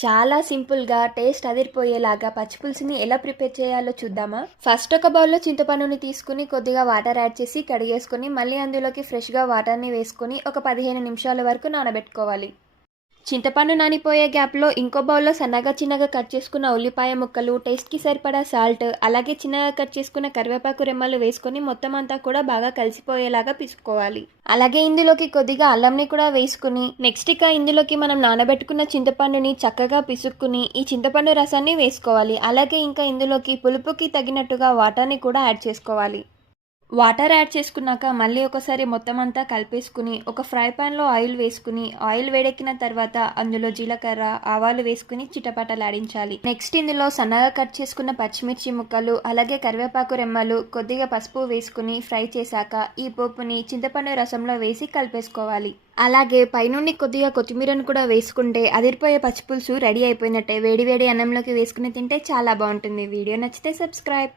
చాలా సింపుల్గా టేస్ట్ అదిరిపోయేలాగా పచ్చిపులుసుని ఎలా ప్రిపేర్ చేయాలో చూద్దామా. ఫస్ట్ ఒక బౌల్లో చింతపండుని తీసుకుని కొద్దిగా వాటర్ యాడ్ చేసి కడిగేసుకొని మళ్ళీ అందులోకి ఫ్రెష్గా వాటర్ని వేసుకొని ఒక 15 నిమిషాల వరకు నానబెట్టుకోవాలి. చింతపండు నానిపోయే గ్యాప్లో ఇంకో బౌల్లో సన్నగా చిన్నగా కట్ చేసుకున్న ఉల్లిపాయ ముక్కలు, టేస్ట్కి సరిపడా సాల్ట్, అలాగే చిన్నగా కట్ చేసుకున్న కరివేపాకు రెమ్మలు వేసుకొని మొత్తం అంతా కూడా బాగా కలిసిపోయేలాగా పిసుకోవాలి. అలాగే ఇందులోకి కొద్దిగా అల్లంని కూడా వేసుకుని నెక్స్ట్ ఇక ఇందులోకి మనం నానబెట్టుకున్న చింతపండుని చక్కగా పిసుక్కుని ఈ చింతపండు రసాన్ని వేసుకోవాలి. అలాగే ఇంకా ఇందులోకి పులుపుకి తగినట్టుగా వాటర్ని కూడా యాడ్ చేసుకోవాలి. వాటర్ యాడ్ చేసుకున్నాక మళ్ళీ ఒకసారి మొత్తం అంతా కలిపేసుకుని ఒక ఫ్రై ప్యాన్లో ఆయిల్ వేసుకుని ఆయిల్ వేడెక్కిన తర్వాత అందులో జీలకర్ర, ఆవాలు వేసుకుని చిటపటలాడించాలి. నెక్స్ట్ ఇందులో సన్నగా కట్ చేసుకున్న పచ్చిమిర్చి ముక్కలు, అలాగే కరివేపాకు రెమ్మలు, కొద్దిగా పసుపు వేసుకుని ఫ్రై చేశాక ఈ పోపుని చింతపండు రసంలో వేసి కలిపేసుకోవాలి. అలాగే పైనుండి కొద్దిగా కొత్తిమీరను కూడా వేసుకుంటే అదిరిపోయే పచ్చిపులుసు రెడీ అయిపోయినట్టే. వేడి వేడి అన్నంలోకి వేసుకుని తింటే చాలా బాగుంటుంది. వీడియో నచ్చితే సబ్స్క్రైబ్.